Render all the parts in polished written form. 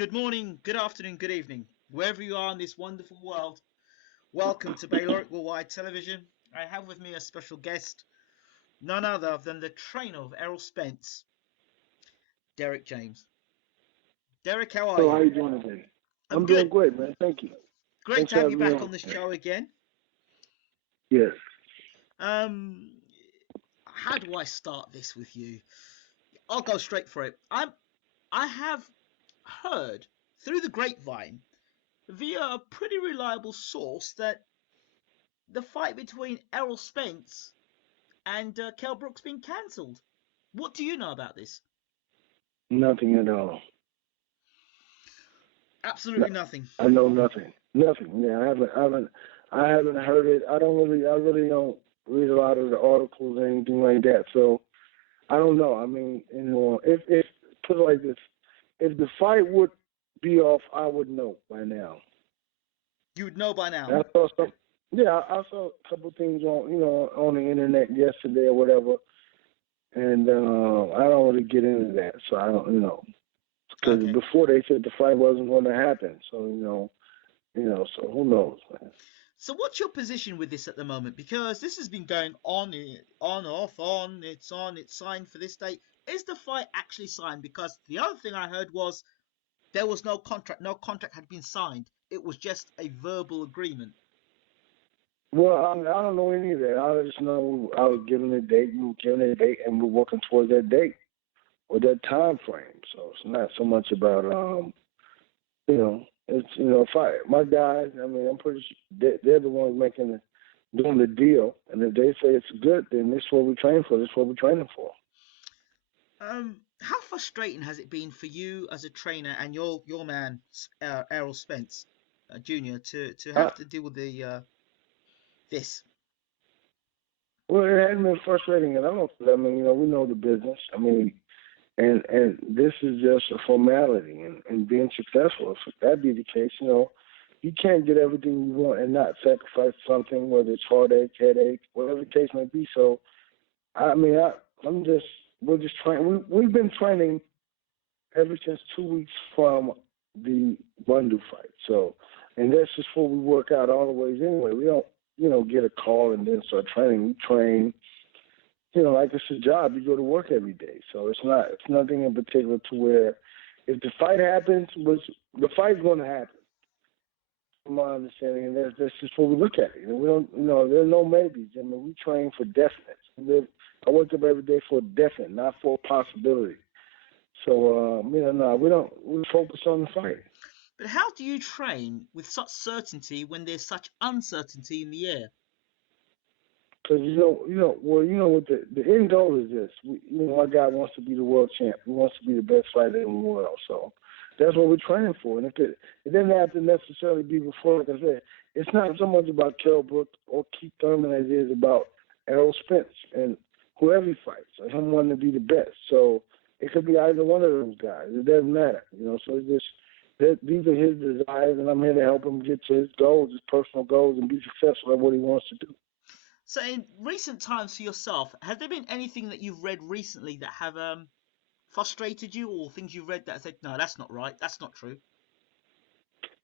Good morning, good afternoon, good evening. Wherever you are in this wonderful world, welcome to Bayloric Worldwide Television. I have with me a special guest, none other than the trainer of Errol Spence, Derek James. Derek, how are So how you? you doing today? I'm I'm doing good. great, man. Thank you. Great Thanks to for have you having me back on. on the show again. Yes. Um, how do I start this with you? I'll go straight for it. I have heard through the grapevine via a pretty reliable source that the fight between Errol Spence and Kell Brook's been cancelled. What do you know about this? Nothing at all. No, Absolutely nothing. I know nothing. Nothing. Yeah, I haven't heard it. I really don't read a lot of the articles or anything like that. So I don't know. I mean, if put it like this, if the fight would be off, I would know by now. You would know by now. I saw some. Yeah, I saw a couple things on the internet yesterday or whatever, and I don't really get into that. So I don't. Because Okay. before they said the fight wasn't going to happen. So so who knows, man? So what's your position with this at the moment? Because this has been going on, off, on, it's signed for this date. Is the fight actually signed? Because the other thing I heard was there was no contract had been signed. It was just a verbal agreement. Well, I don't know any of that. I just know I was given a date, we were given a date, and we're working towards that date or that time frame. So it's not so much about it's if my guys. I mean, I'm pretty sure they're the ones doing the deal, and if they say it's good, then this is what we train for. This is what we're training for. How frustrating has it been for you as a trainer and your man Errol Spence, Jr. to I, have to deal with the this? well, it hasn't been frustrating at all. I mean, we know the business. I mean, and this is just a formality and being successful. If that be the case, you can't get everything you want and not sacrifice something, whether it's heartache, headache, whatever the case may be. So, I mean, we're just trying. We've been training ever since 2 weeks from the Bundu fight. So, and that's just before we work out all the ways anyway. We don't, get a call and then start training. We train like it's a job. You go to work every day. So it's nothing in particular to where if the fight happens, the fight's going to happen, from my understanding, and that's just what we look at it. And we don't, there are no maybes. I mean, we train for definite. I wake up every day for a definite, not for a possibility. So, no, we don't. We focus on the fight. But how do you train with such certainty when there's such uncertainty in the air? Because what the end goal is this. Our guy wants to be the world champ. He wants to be the best fighter in the world. So that's what we're training for. And if it doesn't have to necessarily be before, like I said, it's not so much about Kell Brook or Keith Thurman as it is about Errol Spence and whoever he fights, or him wanting to be the best. So it could be either one of those guys. It doesn't matter. So it's just these are his desires, and I'm here to help him get to his goals, his personal goals, and be successful at what he wants to do. So in recent times for yourself, has there been anything that you've read recently that have frustrated you, or things you've read that said, no, that's not right, that's not true?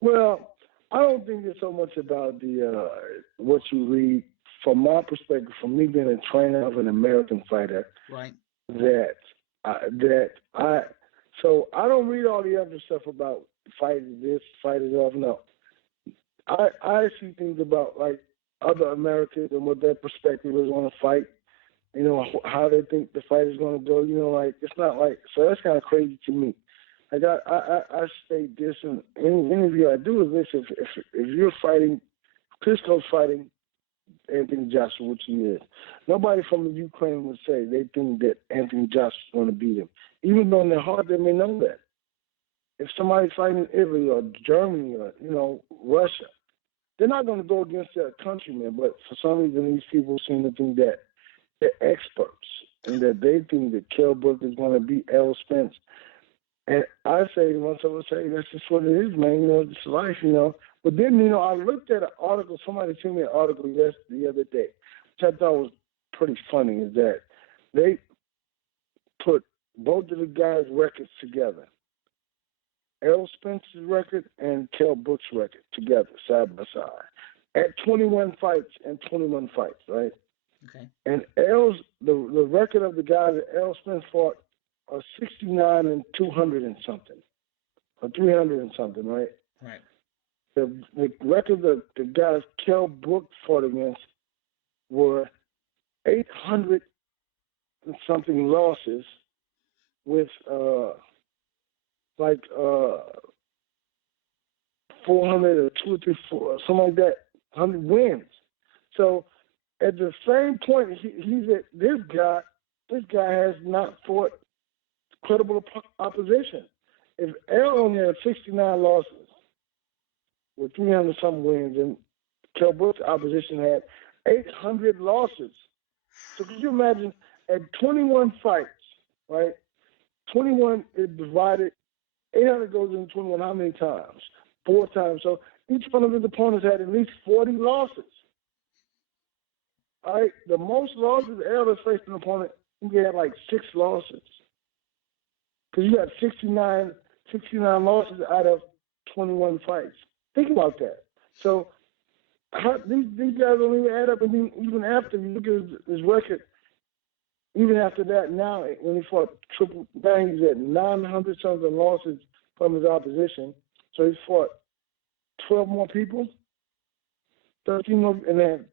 Well, I don't think it's so much about the what you read. From my perspective, from me being a trainer of an American fighter, Right. that I so I don't read all the other stuff about fighters this, fighters off. No, I see things about like other Americans and what their perspective is on a fight. How they think the fight is going to go. Like it's not like so. That's kind of crazy to me. Like I state this in any interview I do is this: if you're fighting, Klitschko's fighting Anthony Joshua, which he is. Nobody from the Ukraine would say they think that Anthony Joshua is going to beat him, even though in their heart they may know that. If somebody's fighting Italy or Germany or Russia, they're not going to go against their countrymen. But for some reason, these people seem to think that they're experts and that they think that Kell Brook is going to beat Errol Spence. And I say to myself, that's just what it is, man. It's life. But then, I looked at an article. Somebody sent me an article the other day, which I thought was pretty funny, is that they put both of the guys' records together. Errol Spence's record and Kell Brook's record together, side by side, at 21 fights and 21 fights, right? Okay. And the record of the guy that Errol Spence fought are 69 and 200 and something, or 300 and something, right? Right. The record that the guys Kell Brook fought against were 800 and something losses with 400 or 2 or 3, 4, something like that, 100 wins. So at the same point, he's at this guy. This guy has not fought credible opposition. If Errol only had 69 losses with 300 some wins, and Kell Brook's opposition had 800 losses. So could you imagine at 21 fights, right? 21 is divided. 800 goes into 21 how many times? 4 times. So each one of his opponents had at least 40 losses. All right, the most losses Errol has faced an opponent, he had like 6 losses. Because you got 69 losses out of 21 fights. Think about that. So these guys don't even add up. And even after you look at his record, even after that, now when he fought Triple Bang, he's at 900 something losses from his opposition. So he's fought 12 more people, 13 more, and then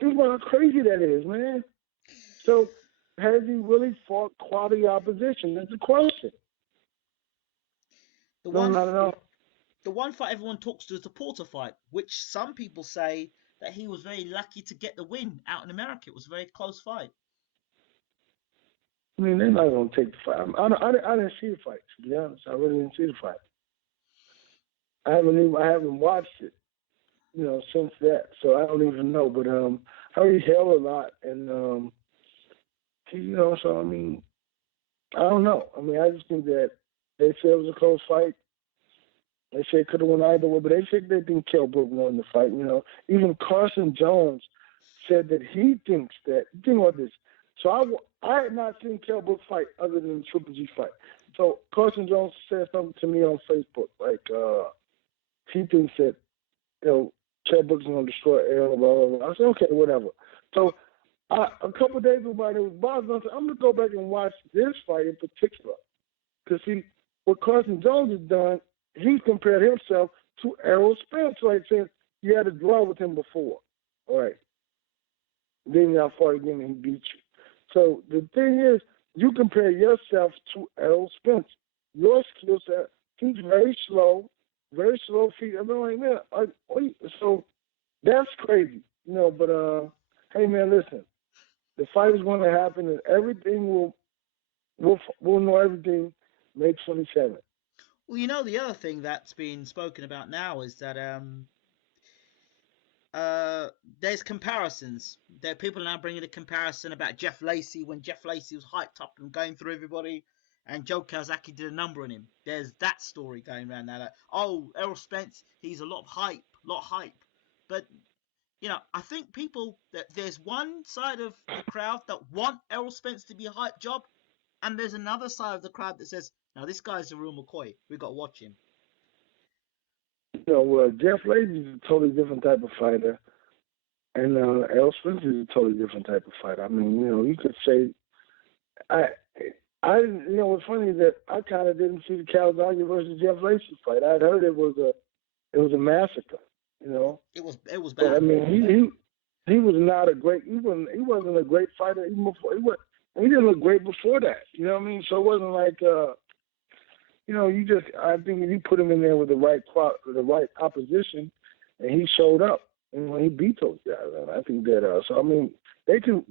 think about how crazy that is, man. So has he really fought quality opposition? That's the question. The No, one, not at all. the one fight everyone talks to is the Porter fight, which some people say that he was very lucky to get the win out in America. It was a very close fight. I mean, they're not going to take the fight. I didn't see the fight, to be honest. I really didn't see the fight. I haven't watched it, since that. So I don't even know. But I heard he held a lot, and so I mean, I don't know. I mean, I just think that they said it was a close fight. They said it could have won either way, but they said they think Kell Brook won the fight. Even Carson Jones said that he thinks that. Think about this. So I had not seen Kell Brook fight other than the Triple G fight. So Carson Jones said something to me on Facebook, like he thinks that Kell Brook's going to destroy Errol, blah, blah, blah. I said, okay, whatever. So a couple of days ago, it was bothering. I said, I'm going to go back and watch this fight in particular. Because, see, what Carson Jones has done, he's compared himself to Errol Spence. Right, since he had a draw with him before. All right. Then how far again he beat you. So the thing is, you compare yourself to Errol Spence. Your skill set, he's very slow feet. I'm like, man, so that's crazy, But hey, man, listen, the fight is going to happen, and everything we'll know everything May 27th. Well, the other thing that's been spoken about now is that there's comparisons. There are people now bringing a comparison about Jeff Lacey when Jeff Lacey was hyped up and going through everybody, and Joe Kawasaki did a number on him. There's that story going around now. That, Errol Spence, he's a lot of hype. But I think that there's one side of the crowd that want Errol Spence to be a hype job, and there's another side of the crowd that says, "No, this guy's a real McCoy. We got to watch him." Jeff Lacey is a totally different type of fighter, and Errol Spence is a totally different type of fighter. I mean, you could say, what's funny is that I kind of didn't see the Kawasaki versus Jeff Lacey fight. I'd heard it was a massacre. It was bad. But, I mean, he was not a great. He wasn't a great fighter even before. He didn't look great before that. You know what I mean? So it wasn't like. I think if you put him in there with the right opposition, and he showed up, and he beat those guys, and I think that. So I mean, they can.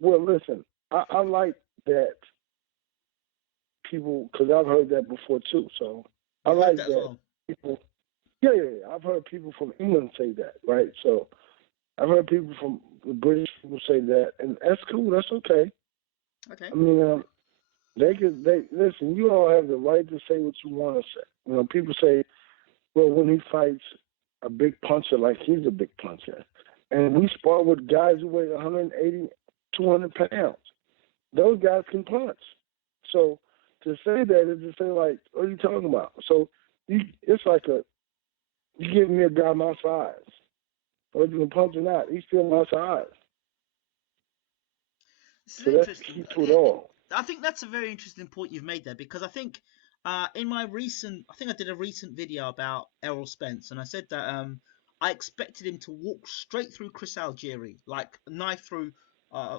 Well, listen, I like that people, because I've heard that before too. So I like that well. people. Yeah. I've heard people from England say that, right? So I've heard people from the British people say that, and that's cool. That's okay. Okay. I mean, listen. You all have the right to say what you want to say. People say, well, when he fights a big puncher, like he's a big puncher, and we spar with guys who weigh 180, 200 pounds. Those guys can punch. So to say that is to say like, what are you talking about? So it's like you give me a guy my size, or you can punch or not, he's still my size. This is So that's interesting. key to it all. I think that's a very interesting point you've made there, because I think in my recent, I think I did a recent video about Errol Spence, and I said that I expected him to walk straight through Chris Algieri, like a knife through a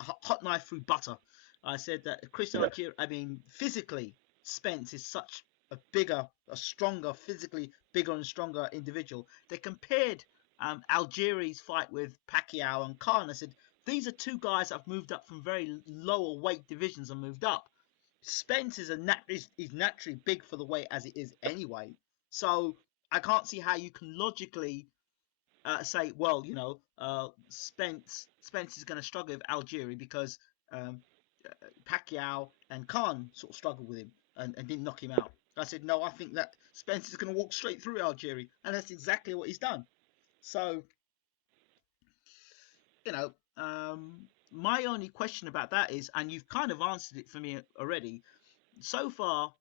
hot knife through butter. I said that Chris Yes. Algieri, I mean, physically, Spence is such a stronger, physically bigger and stronger individual. They compared Algieri's fight with Pacquiao and Khan. I said, these are two guys that have moved up from very lower weight divisions and moved up. Spence is naturally big for the weight as it is anyway. So I can't see how you can logically say, well, Spence is going to struggle with Algieri because um, Pacquiao and Khan sort of struggled with him and didn't knock him out. I said, no, I think that Spence is going to walk straight through Algieri, and that's exactly what he's done. So, you know, my only question about that is, and you've kind of answered it for me already, so far,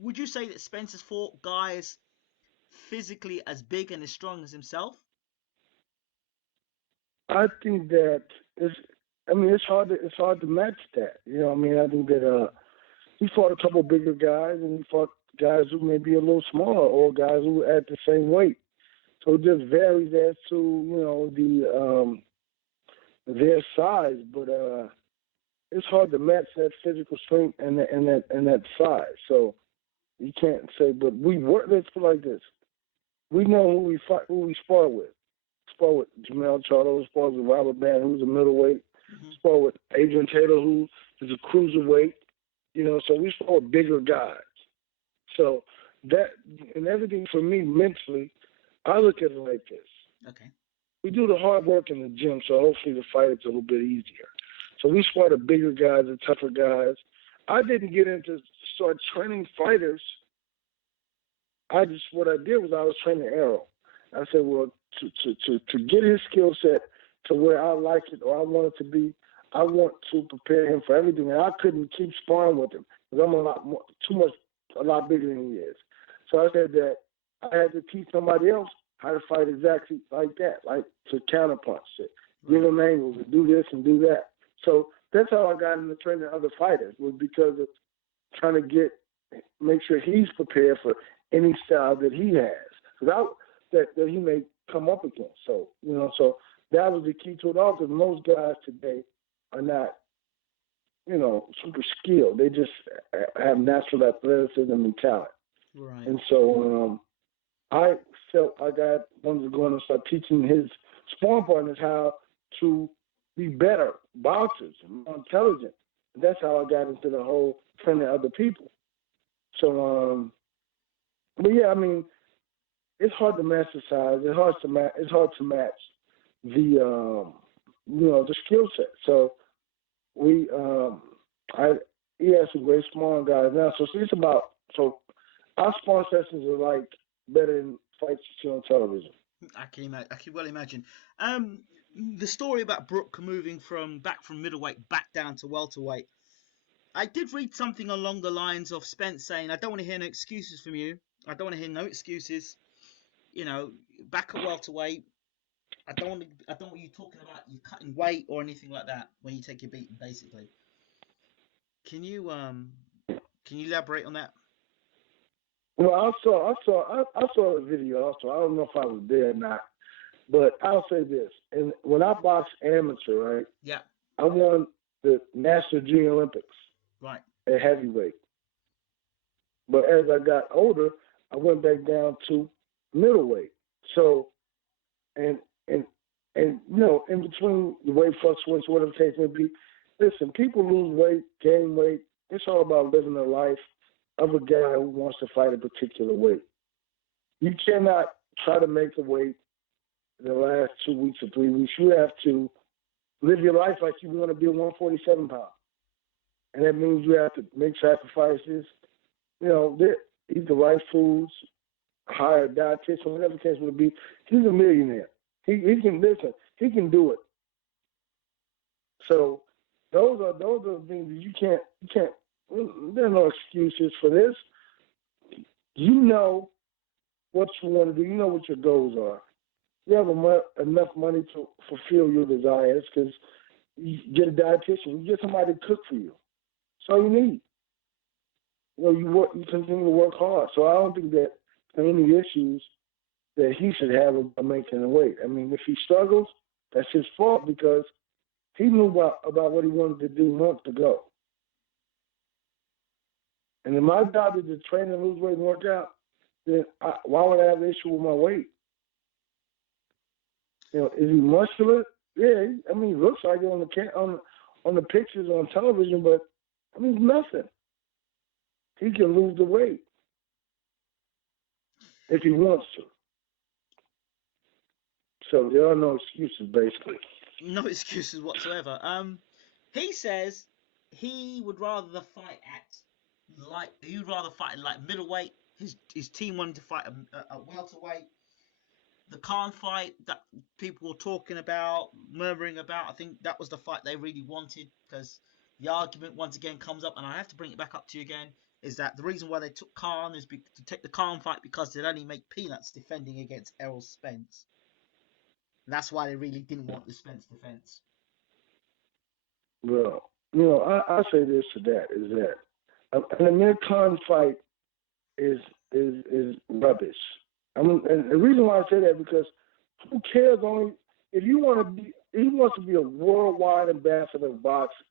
would you say that Spence has fought guys physically as big and as strong as himself? I think that it's hard to match that. I mean, I think that he fought a couple bigger guys, and he fought guys who may be a little smaller, or guys who were at the same weight. So it just varies as to their size, but it's hard to match that physical strength and that size. So you can't say, but let's put it like this: we know who we spar with. Spar with Jamel Charlo, spar with Robert Bannon, who's a middleweight. Spar with Adrian Taylor, who is a cruiserweight. So we spar with bigger guys. So that and everything for me mentally, I look at it like this. Okay. We do the hard work in the gym, so hopefully the fight is a little bit easier. So we spar the bigger guys, the tougher guys. I didn't get into start training fighters. What I did was I was training Errol. I said, well, to get his skill set to where I like it or I want it to be, I want to prepare him for everything. And I couldn't keep sparring with him because I'm a lot bigger than he is. So I said that I had to teach somebody else how to fight exactly like that, like to counterpunch it, give him angles, to do this and do that. So that's how I got into training other fighters, was because of trying to make sure he's prepared for any style that he has, that he may come up against. So so that was the key to it all, because most guys today are not, super skilled. They just have natural athleticism and talent. Right. And so I felt I wanted to go in and start teaching his sparring partners how to be better bouncers and more intelligent. And that's how I got into the whole training other people. So, but yeah, I mean, it's hard to match the size. It's hard to match the the skill set. So he has some great sparring guys now. So our sparring sessions are like better than fights you see on television. I can well imagine. The story about Brook moving back from middleweight back down to welterweight. I did read something along the lines of Spence saying, "I don't want to hear no excuses from you. I don't want to hear no excuses. Back at welterweight. I don't want you talking about you cutting weight or anything like that when you take your beating." Basically, can you elaborate on that? Well, I saw the video also. I don't know if I was there or not, but I'll say this: and when I boxed amateur, right? Yeah. I won the National Junior Olympics. Right. At heavyweight. But as I got older, I went back down to middleweight. So, and in between the weight fluctuations, whatever the case may be, listen, people lose weight, gain weight. It's all about living a life of a guy who wants to fight a particular weight. You cannot try to make a weight in the last 2 weeks or 3 weeks. You have to live your life like you want to be a 147 pound. And that means you have to make sacrifices, eat the right foods, hire a dietitian, whatever the case would be. He's a millionaire. He can listen. He can do it. So those are the things that you can't There are no excuses for this. You know what you want to do. You know what your goals are. You have enough money to fulfill your desires because you get a dietitian. You get somebody to cook for you. That's all you need. You continue to work hard. So I don't think that there are any issues that he should have about making the weight. I mean, if he struggles, that's his fault because he knew about what he wanted to do months ago. And if my job is to train and lose weight and work out, then why would I have an issue with my weight? Is he muscular? Yeah, I mean, he looks like it on the pictures on television, but I mean, nothing. He can lose the weight if he wants to. So there are no excuses, basically. No excuses whatsoever. He says he would rather fight at middleweight. His team wanted to fight a welterweight. The Khan fight that people were talking about, murmuring about, I think that was the fight they really wanted because the argument once again comes up, and I have to bring it back up to you again, is that the reason why they took Khan is to take the Khan fight because they'd only make peanuts defending against Errol Spence. And that's why they really didn't want the Spence defense. Well, I say this to that is that an Amir-Khan fight is rubbish. I mean, and the reason why I say that because who cares? Only if he wants to be a worldwide ambassador of boxing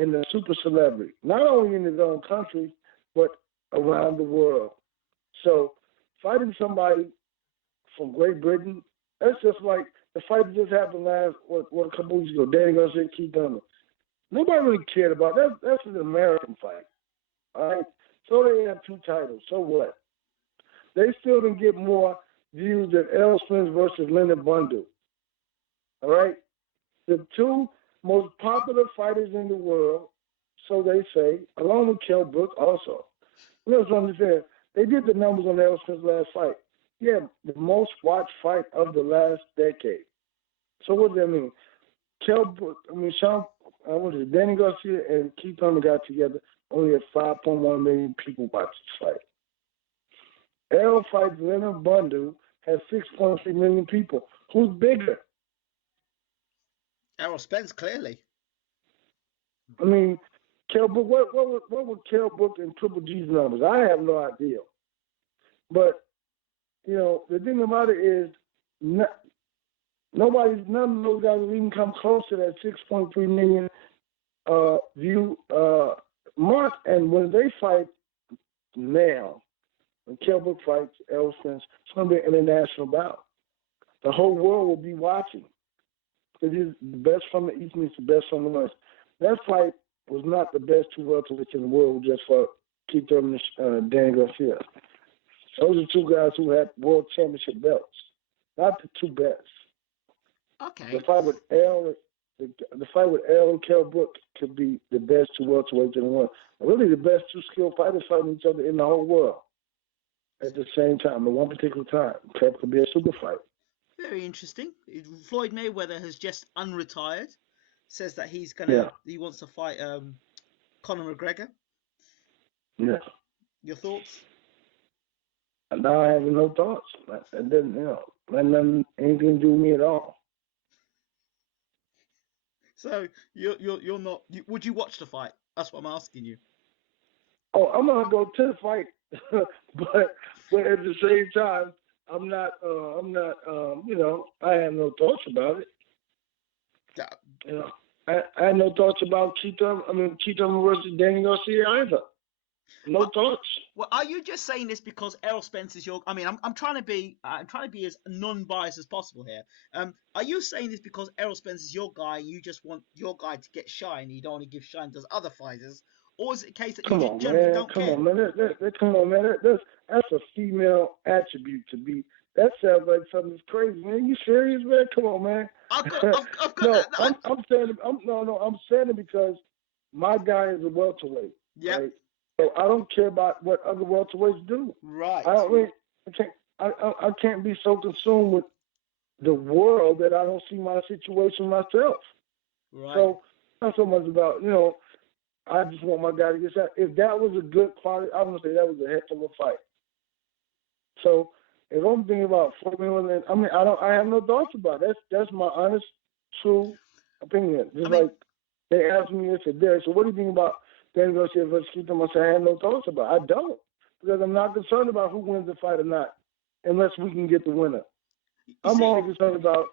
and a super celebrity, not only in his own country but around the world. So fighting somebody from Great Britain, that's just like the fight that just happened a couple weeks ago. Danny Garcia and Keith Thurman. Nobody really cared about that. That's an American fight. All right? So they have 2 titles. So what? They still didn't get more views than Errol Spence versus Leonard Bundu. All right? The 2 most popular fighters in the world, so they say, along with Kell Brook also. Let's understand, they did the numbers on Errol Spence's last fight. Yeah, the most watched fight of the last decade. So what does that mean? Kell Brook, Danny Garcia and Keith Thurman got together, only had 5.1 million people watch this fight. Errol fights Leonard Bundu has 6.3 million people. Who's bigger? Errol Spence, clearly. I mean, Kell Brook, what were Kell Brook and Triple G's numbers? I have no idea. But, the thing about it is none of those guys will even come close to that 6.3 million view mark. And when they fight now, when Kell Brook fights Errol Spence, it's going to be an international bout. The whole world will be watching. It is the best from the East meets the best from the West. That fight was not the best 2 welterweights in the world just for Keith Thurman and Danny Garcia. Those are 2 guys who had world championship belts, not the 2 best. Okay. The fight with Errol and Kell Brook could be the best 2 welterweights in the world. Really, the best 2 skilled fighters fighting each other in the whole world at the same time, at one particular time. It could be a super fight. Very interesting. Floyd Mayweather has just unretired. Says that he wants to fight Conor McGregor. Yeah. Your thoughts? Now I have no thoughts. It didn't, nothing, anything to do with me at all. So you're not. Would you watch the fight? That's what I'm asking you. Oh, I'm gonna go to the fight, but at the same time, I'm not. I have no thoughts about it. I had no thoughts about Keith Thurman versus Danny Garcia either. No thoughts. Well, are you just saying this because Errol Spence is your? I mean, I'm trying to be as non-biased as possible here. Are you saying this because Errol Spence is your guy? You just want your guy to get shine. You don't want to give shine to other fighters, or is it a case that you just generally don't care? Come on, man. That's a female attribute to be. That sounds like something's crazy, man. You serious, man? Come on, man. I've got. I'm saying it because my guy is a welterweight. Yeah. Right? So I don't care about what other welterweights do. Right. I can't be so consumed with the world that I don't see my situation myself. Right. So not so much about I just want my guy to get shot. If that was a good quality, I would say that was a heck of a fight. So if I'm thinking about Floyd Mayweather, I mean, I have no thoughts about it. That's my honest, true opinion. Just like they asked me this today, so what do you think about Danny Garcia versus Keith? I say I have no thoughts about it. I don't, because I'm not concerned about who wins the fight or not, unless we can get the winner. I'm only concerned about,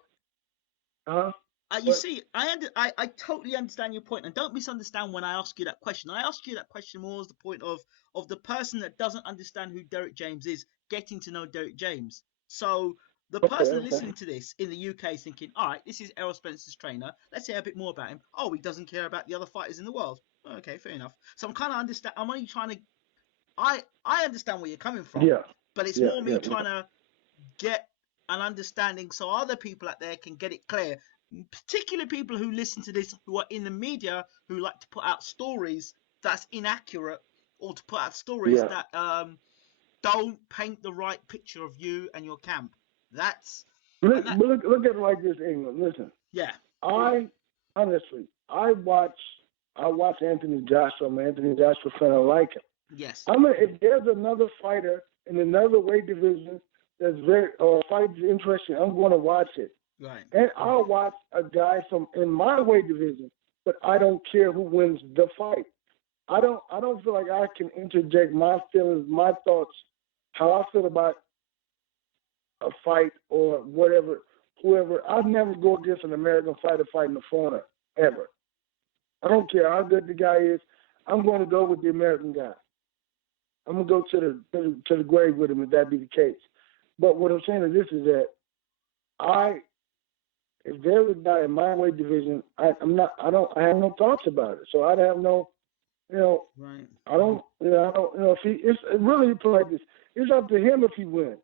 You see, I totally understand your point, and don't misunderstand when I ask you that question. I ask you that question more as the point of the person that doesn't understand who Derek James is getting to know Derek James. So the person listening to this in the UK is thinking, all right, this is Errol Spence's trainer. Let's hear a bit more about him. Oh, he doesn't care about the other fighters in the world. Okay, fair enough. So I'm kind of understand. I'm only trying to. I understand where you're coming from. Yeah. But it's more me trying to get an understanding so other people out there can get it clear. Particularly people who listen to this who are in the media who like to put out stories that's inaccurate, or to put out stories that don't paint the right picture of you and your camp. Look at it like this, England. Listen. Yeah. I watch Anthony Joshua. I'm an Anthony Joshua fan. I like him. Yes. I mean, if there's another fighter in another weight division that's fight is interesting, I'm going to watch it. Right. And I'll watch a guy in my weight division, but I don't care who wins the fight. I don't feel like I can interject my feelings, my thoughts, how I feel about a fight or whatever, whoever. I'd never go against an American fighter fighting a foreigner, ever. I don't care how good the guy is. I'm going to go with the American guy. I'm going to go to the grave with him if that be the case. But what I'm saying is this, is that if there's a guy in my weight division, I have no thoughts about it. So I'd have no, right. It's really like this. It's up to him if he wins.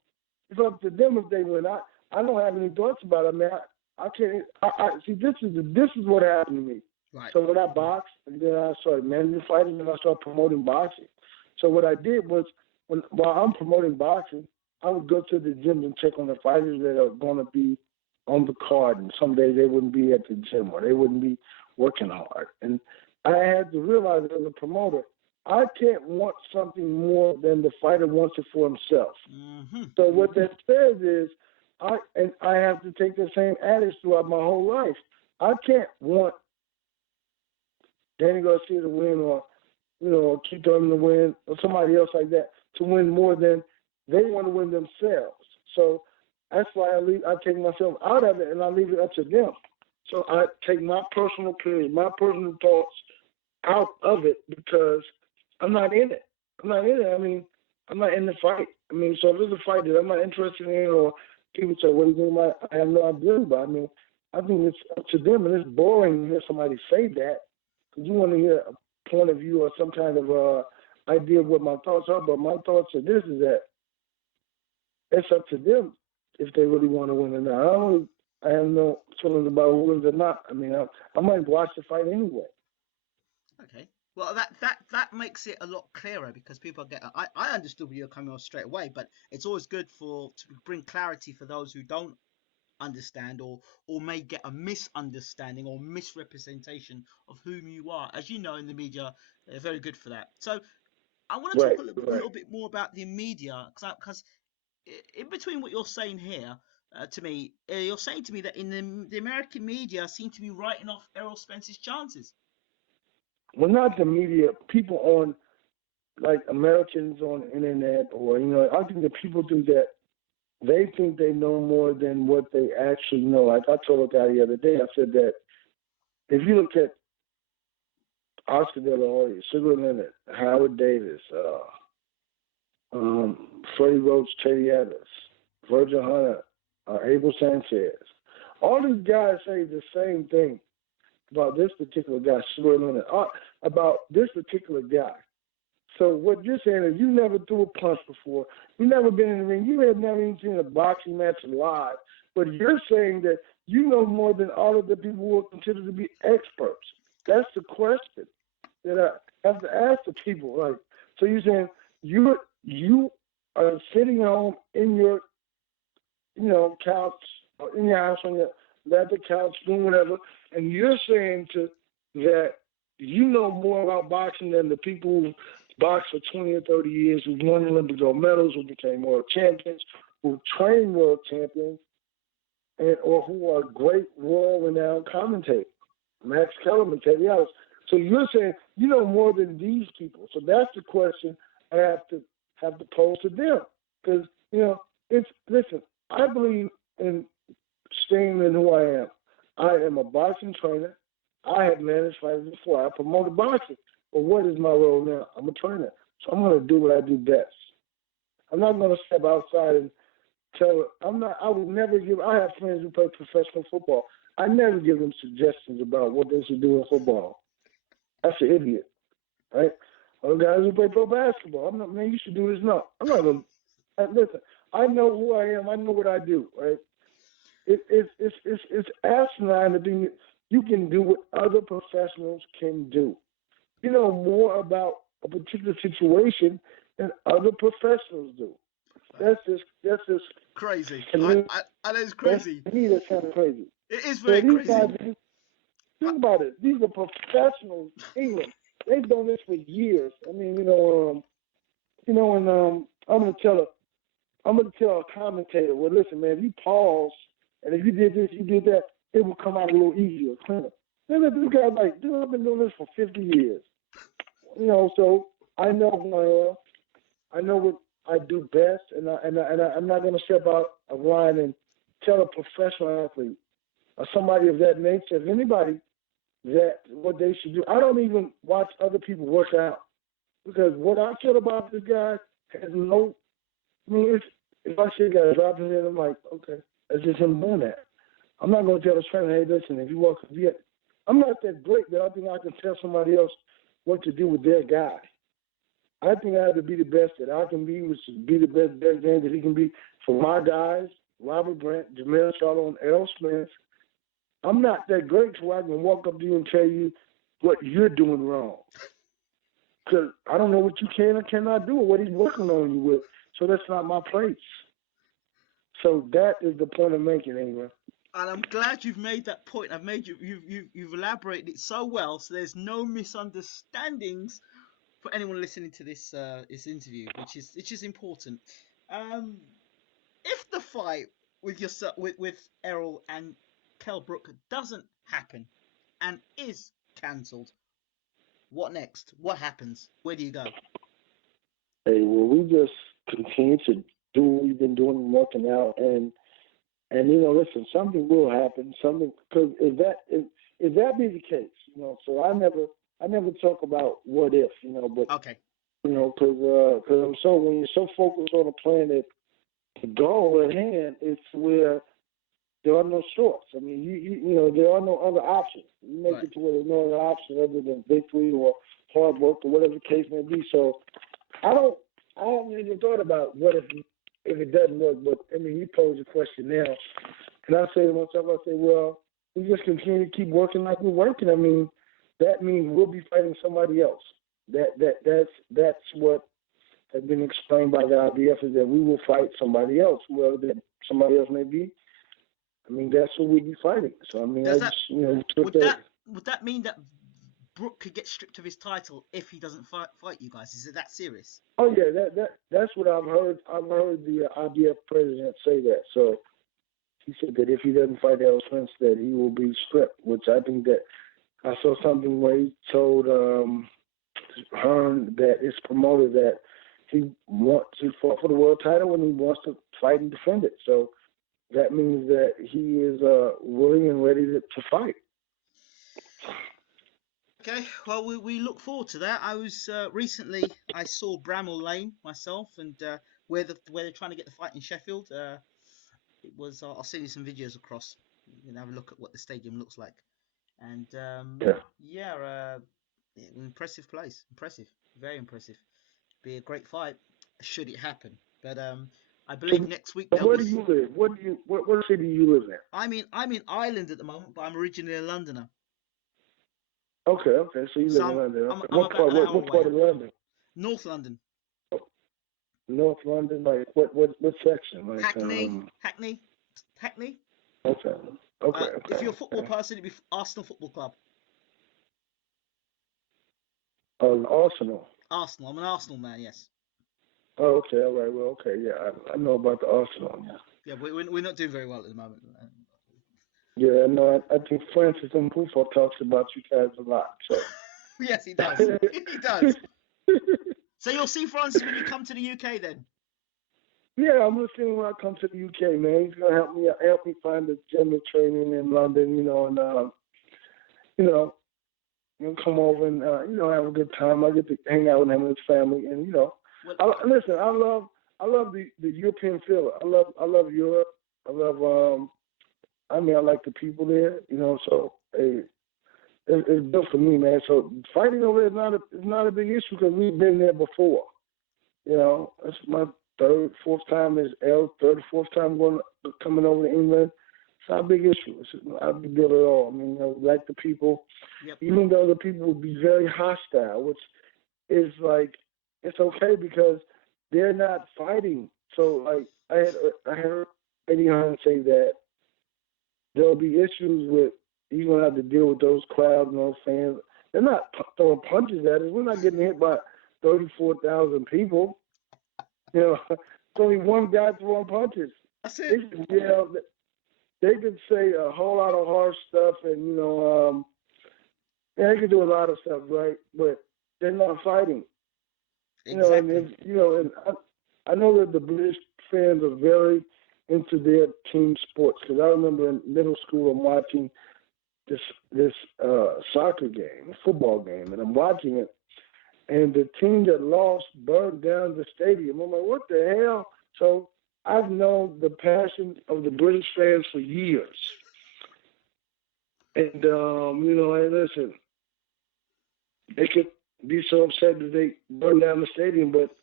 It's up to them if they win. I don't have any thoughts about it, man. I can't. See. This is what happened to me. Right. So when I boxed, and then I started managing fighting, and I started promoting boxing. So what I did was, while I'm promoting boxing, I would go to the gym and check on the fighters that are going to be on the card, and some days they wouldn't be at the gym or they wouldn't be working hard. And I had to realize as a promoter, I can't want something more than the fighter wants it for himself. Mm-hmm. So what that says is, I have to take the same attitude throughout my whole life. I can't want Danny Garcia to win, or Keith Thurman to win, or somebody else like that to win more than they want to win themselves. So that's why I take myself out of it and I leave it up to them. So I take my personal opinion, my personal thoughts out of it because I'm not in it. I mean, I'm not in the fight. I mean, so if there's a fight that I'm not interested in, or people say, what do you think about it? I have no idea about it. I mean, I think it's up to them, and it's boring to hear somebody say that because you want to hear a point of view or some kind of idea of what my thoughts are. But my thoughts are this, is that it's up to them if they really want to win or not. I have no feelings about who wins or not. I mean, I might watch the fight anyway. Okay. Well, that makes it a lot clearer because people get. I understood where you're coming on straight away, but it's always good to bring clarity for those who don't understand or may get a misunderstanding or misrepresentation of whom you are. As you know, in the media, they're very good for that. So I want to talk a little bit more about the media because in between what you're saying here to me, you're saying to me that in the American media seem to be writing off Errol Spence's chances. Well, not the media, people on, like Americans on the internet, or, I think that people do that. They think they know more than what they actually know. Like I told a guy the other day, I said that if you look at Oscar De La Hoya, Sugar Leonard, Howard Davis, Freddie Roach, Teddy Atlas, Virgil Hunter, Abel Sanchez, all these guys say the same thing about this particular guy, Sugar Leonard, about this particular guy. So what you're saying is you never threw a punch before. You've never been in the ring. You have never even seen a boxing match live. But you're saying that you know more than all of the people who are considered to be experts. That's the question that I have to ask the people. Like, so you're saying you are sitting home in your, couch, or in your house on your leather couch, doing whatever, and you're saying that you know more about boxing than the people who boxed for 20 or 30 years, who've won Olympic gold medals, who became world champions, who trained world champions, and or who are great world-renowned commentators. Max Kellerman, Teddy Ellis. So you're saying you know more than these people. So that's the question I have to pose to them. Because, listen, I believe in staying in who I am. I am a boxing trainer. I have managed fighters before. I promoted boxing. But what is my role now? I'm a trainer. So I'm going to do what I do best. I'm not going to step outside and I would never give, I have friends who play professional football. I never give them suggestions about what they should do in football. That's an idiot, right? Other guys who play pro basketball, I'm not, man, you should do this. No, I'm not going to, listen, I know who I am. I know what I do, right? It's asinine to be, you can do what other professionals can do. You know more about a particular situation than other professionals do. That's just crazy. I know it's crazy. To me, that's kind of crazy. It is very crazy. Guys, think about it. These are professionals in England. They've done this for years. I mean, and I'm gonna tell a commentator, well, listen, man, if you pause and if you did this, you did that, it will come out a little easier, cleaner. Then this guy's like, dude, I've been doing this for 50 years. So I know who I am. I know what I do best, and I'm not going to step out of line and tell a professional athlete or somebody of that nature, if anybody, that what they should do. I don't even watch other people work out because what I feel about this guy has no. I mean, if I see a guy dropping it, I'm like, okay, that's just him doing that. I'm not going to tell the trainer, hey, listen, if you walk, I'm not that great that I think I can tell somebody else what to do with their guy. I think I have to be the best that I can be, which is be the best man that he can be for my guys, Robert Grant, Jamel Charlo, and Errol Spence. I'm not that great so I can walk up to you and tell you what you're doing wrong. Because I don't know what you can or cannot do or what he's working on you with. So that's not my place. So that is the point I'm making, Ingrid. And I'm glad you've made that point. You've elaborated it so well, so there's no misunderstandings for anyone listening to this interview, which is important. If the fight with yourself with Errol and Kell Brook doesn't happen and is cancelled, what next? What happens? Where do you go? Hey, well, we just continue to do what we've been doing and working out, and listen, something will happen. Something, because if that be the case, so I never talk about what if, but okay, because when you're so focused on a plan that the goal at hand is where there are no shorts. I mean, there are no other options. You make it to where there's no other option other than victory or hard work or whatever the case may be. So I haven't even thought about what if it doesn't work. But I mean, you pose a question now, and I say to myself, well, we just continue to keep working like we're working. I mean, that means we'll be fighting somebody else. That's what has been explained by the IBF, is that we will fight somebody else, whoever that somebody else may be. I mean, that's what we'd be fighting. So I mean, would that mean that Brook could get stripped of his title if he doesn't fight you guys? Is it that serious? Oh yeah, that's what I've heard. I've heard the IBF president say that. So he said that if he doesn't fight Errol Spence, that he will be stripped. Which I think that I saw something where he told Hearn, that his promoter, that he fought for the world title and he wants to fight and defend it. So that means that he is willing and ready to fight. Okay, well, we look forward to that. I was recently, I saw Bramall Lane myself, and where they're trying to get the fight in Sheffield. It was I'll send you some videos across. You can have a look at what the stadium looks like, and impressive place, very impressive. Be a great fight should it happen. But I believe next week. Where do you live? What city do you live in? I'm in Ireland at the moment, but I'm originally a Londoner. Okay. So you live in London. What part of London? North London. North London, like what section? Like Hackney. Okay. If you're a football person, it'd be Arsenal Football Club. Arsenal. Arsenal. I'm an Arsenal man. Yes. Oh, okay, all right. Well, okay, yeah, I know about the Arsenal. Yeah, we're not doing very well at the moment. Yeah, no, I think Francis Mpufa talks about you guys a lot. So. Yes, he does. He does. So you'll see Francis when you come to the UK, then. Yeah, I'm gonna see him when I come to the UK, man. He's gonna help me find the gym of training in London, and you know, come over and have a good time. I get to hang out with him and his family, and Well, listen, I love the European feel. I love Europe. I love I like the people there, So hey, it's good for me, man. So fighting over there is not a big issue because we've been there before. It's my third, fourth time coming over to England. It's not a big issue. It's not a big deal at all. I mean, we like the people, yep. even though the people would be very hostile, which is like, it's okay because they're not fighting. So, like, I heard Eddie Hearn say that there'll be issues with, you're going to have to deal with those crowds and those fans. They're not throwing punches at us. We're not getting hit by 34,000 people. It's only one guy throwing punches. That's it. They could say a whole lot of harsh stuff, and they could do a lot of stuff, right? But they're not fighting. Exactly. And I know that the British fans are very into their team sports because I remember in middle school I'm watching this soccer game, football game, and I'm watching it. And the team that lost burned down the stadium. I'm like, what the hell? So I've known the passion of the British fans for years. And, hey, listen, they could be so upset that they burned down the stadium, but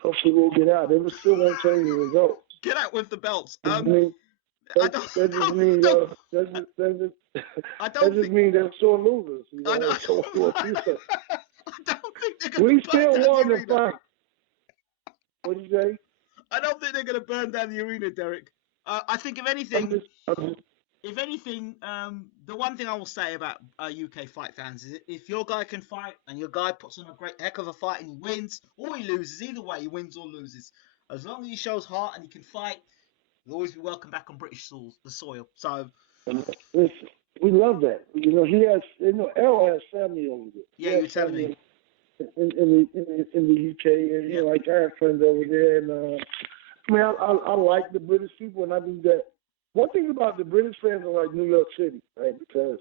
hopefully we'll get out. They still won't change the result. Get out with the belts. That just means they're sore losers. I don't think they're going to burn down the arena. What did you say? I don't think they're going to burn down the arena, Derek. I think if anything, the one thing I will say about UK fight fans is if your guy can fight and your guy puts on a great heck of a fight and he wins or he loses, either way, he wins or loses. As long as he shows heart and he can fight, he'll always be welcome back on British soil. So, listen, we love that. He has, Errol has family over there. Yeah, you're telling me. In the UK, and like I have friends over there, and I like the British people, and I think that one thing about the British fans are like New York City, right? Because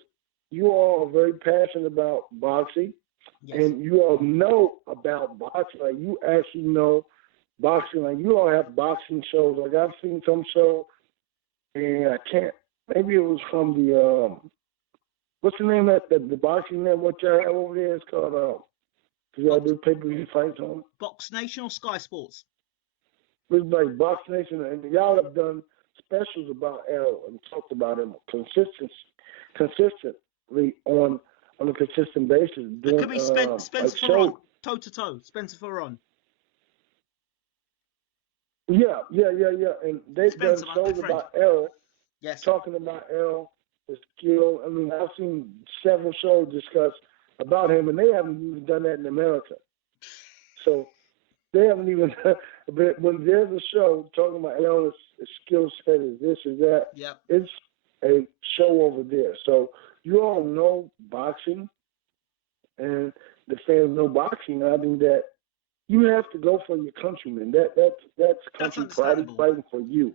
you all are very passionate about boxing, and you all know about boxing. Like you actually know boxing. Like you all have boxing shows. Like I've seen some show, and I can't. Maybe it was from the what's the name of the boxing network y'all have over there? It's called because y'all do pay-per-view fights on Box Nation or Sky Sports. It's like Box Nation, and y'all have done specials about Errol and talked about him consistently on a consistent basis. It could be Spencer Ferron, toe to toe. Spencer Ferron. Yeah. And they've done shows about Errol. Yes. Talking about Errol, his skill. I mean, I've seen several shows discuss about him, and they haven't even done that in America. So they haven't even. But when there's a show talking about Errol's skill set is this or that, it's a show over there. So you all know boxing, and the fans know boxing. I mean that you have to go for your countrymen. That's country pride fighting for you,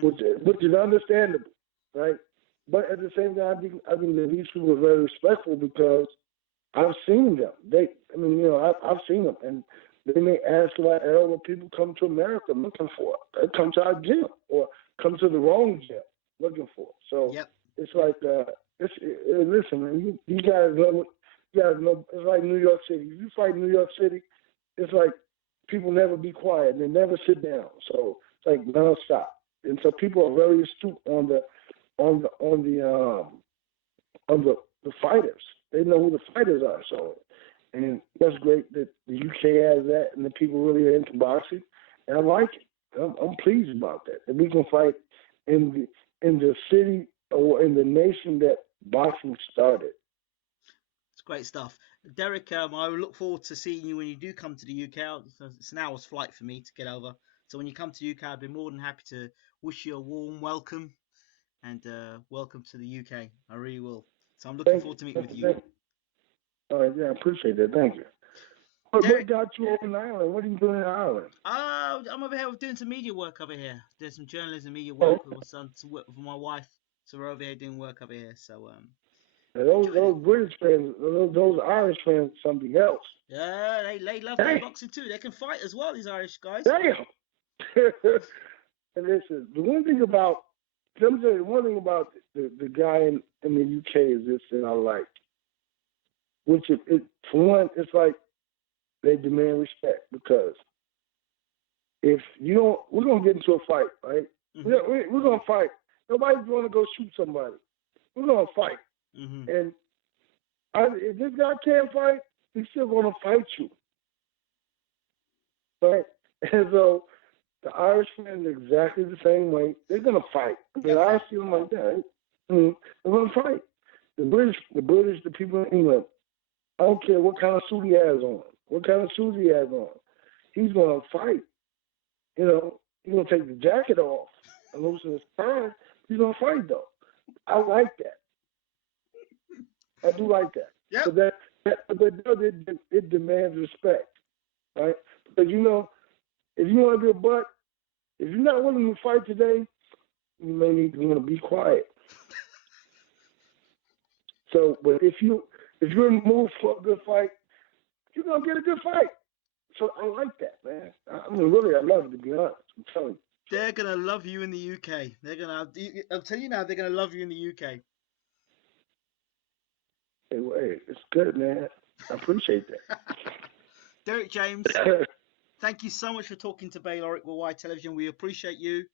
which is understandable, right? But at the same time, I think that these people are very respectful because I've seen them. I've seen them, and they may ask about Errol when people come to America looking for it. They come to our gym or come to the wrong gym looking for it. So it's like, listen, man, you guys know, it's like New York City. If you fight New York City, it's like people never be quiet. They never sit down. So it's like nonstop. And so people are very astute on the fighters. They know who the fighters are. So. And that's great that the UK has that, and the people really are into boxing, and I like it. I'm pleased about that. That we can fight in the city or in the nation that boxing started. It's great stuff. Derek, I look forward to seeing you when you do come to the UK. It's an hour's flight for me to get over. So when you come to UK, I'd be more than happy to wish you a warm welcome and welcome to the UK. I really will. So I'm looking Thank forward to you. meeting with you. All right, yeah, I appreciate that. Thank you. What Derek, got you on Ireland? What are you doing in Ireland? I'm over here doing some media work over here. Doing some journalism media Oh, work with my son, to work with my wife. So we're over here doing work over here. So those enjoying it. British fans, those Irish fans, something else. Yeah, they love Hey, kickboxing too. They can fight as well. These Irish guys. damn. And listen, the one thing about the guy in the UK is this that I like, which for one, it's like they demand respect because if you don't, we're gonna get into a fight, right? Mm-hmm. We're gonna fight. Nobody's gonna go shoot somebody. We're gonna fight, Mm-hmm. and if this guy can't fight, he's still gonna fight you, right? And so the Irish fans are exactly the same way. They're gonna fight. I see them like that. They're gonna fight. The British, the people in England. I don't care what kind of suit he has on, what kind of shoes he has on. He's gonna fight. You know, he's gonna take the jacket off and loosen his tie. He's gonna fight though. I like that. I do like that. Yep. But it demands respect, right? Because if you want to be a butt, if you're not willing to fight today, you may need to be quiet. So, but if you're in the mood for a good fight, you're gonna get a good fight. So I like that, man. I mean, really, I love it, to be honest. I'm telling you. They're gonna love you in the UK. I'll tell you now, they're gonna love you in the UK. Hey, it's good, man. I appreciate that. Derek James, thank you so much for talking to Baylor at Y Television. We appreciate you,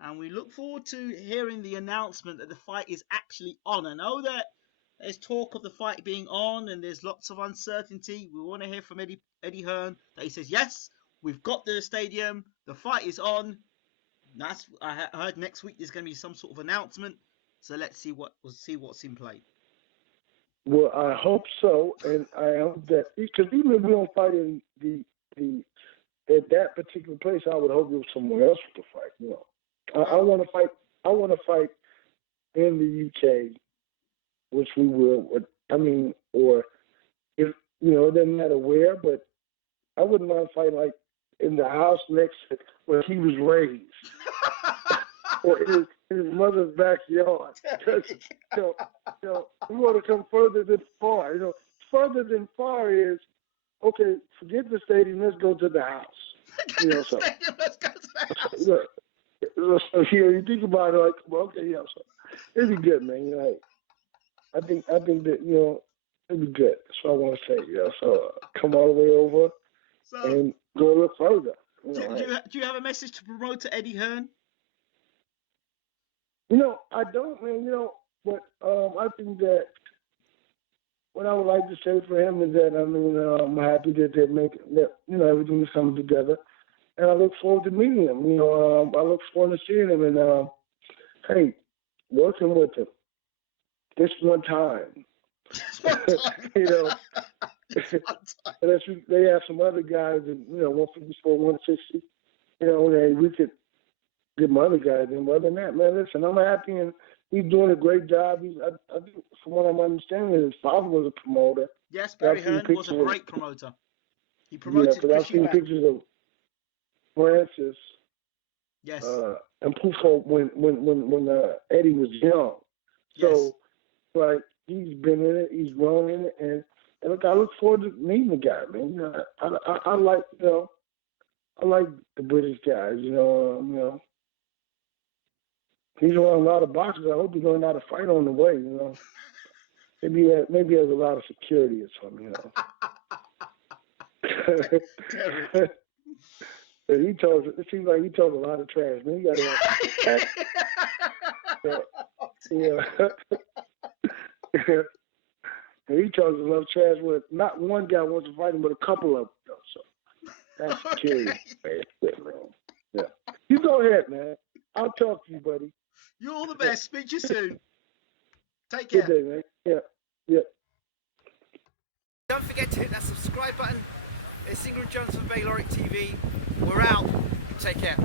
and we look forward to hearing the announcement that the fight is actually on. I know that there's talk of the fight being on, and there's lots of uncertainty. We want to hear from Eddie Hearn that he says, yes, we've got the stadium, the fight is on. I heard next week there's going to be some sort of announcement. So let's see what's in play. Well, I hope so, and I hope that because even if we don't fight in the at that particular place, I would hope there was somewhere else we could fight. I want to fight. I want to fight in the UK, which we will. I mean, or if it doesn't matter where, but I wouldn't mind fighting like in the house next to where he was raised, or in his mother's backyard. We want to come further than far. Further than far is okay. Forget the stadium. Let's go to the house. Let's go to the house. So you think about it, like, well, okay, yeah. So it'd be good, man. I think that it'd be good. That's what I want to say. So come all the way over and go a little further. Do you have a message to promote to Eddie Hearn? I don't, man. But I think that what I would like to say for him is that I'm happy that they're making that everything is coming together, and I look forward to meeting him. I look forward to seeing him, and hey, working with him this one time. Unless they have some other guys, 154, 160. We could get my other guys in. But other than that, man, listen, I'm happy, and he's doing a great job. I think, from what I'm understanding, his father was a promoter. Yes, Barry Hearn was a great promoter. He promoted. Yeah, I've seen pictures of Francis. Yes. And Pufo when Eddie was young. So, like, he's been in it, he's grown in it, and look, I look forward to meeting the guy, man. I like, I like the British guys. He's around a lot of boxers. I hope he learned how to fight on the way. Maybe he has a lot of security or something. It seems like he talks a lot of trash. Man, he got and he talks a lot of trash with not one guy wants to fight him, but a couple of them. So that's security. Man. Yeah. You go ahead, man. I'll talk to you, buddy. You're all the best. Speak to you soon. Take care. Good day, man. Yeah. subscribe button. It's Ingrid Jones from Bayloric TV. We're out. Take care.